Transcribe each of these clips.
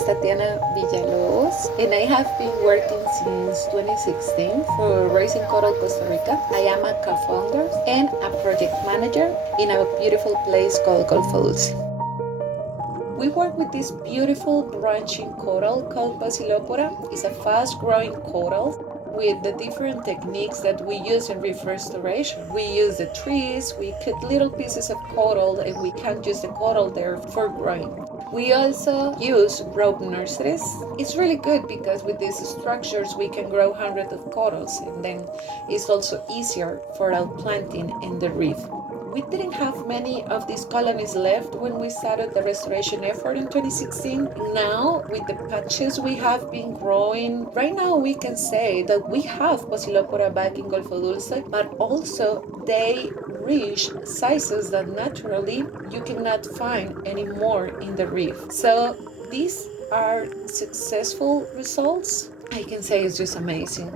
is Tatiana Villalobos, and I have been working since 2016 for Raising Coral Costa Rica. I am a co-founder and a project manager in a beautiful place called Golfo Dulce. We work with this beautiful branching coral called Basilopora. It's a fast-growing coral with the different techniques that we use in reef restoration. We use the trees, we cut little pieces of coral, and we can't use the coral there for growing. We also use rope nurseries. It's really good because with these structures we can grow hundreds of corals, and then it's also easier for outplanting in the reef. We didn't have many of these colonies left when we started the restoration effort in 2016. Now, with the patches we have been growing, right now we can say that we have Basilopora back in Golfo Dulce, but also they reach sizes that naturally you cannot find anymore in the reef. So these are successful results. I can say it's just amazing.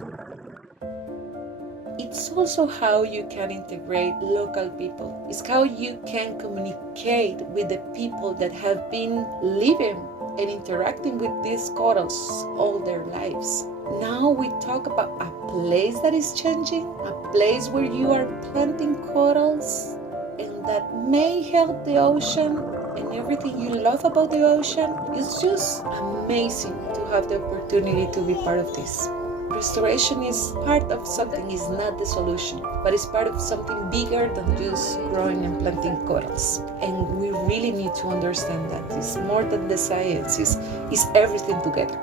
It's also how you can integrate local people. It's how you can communicate with the people that have been living and interacting with these corals all their lives. Now we talk about a place that is changing, a place where you are planting corals and that may help the ocean and everything you love about the ocean. It's just amazing to have the opportunity to be part of this. Restoration is part of something, is not the solution, but it's part of something bigger than just growing and planting corals. And we really need to understand that it's more than the science, it's everything together.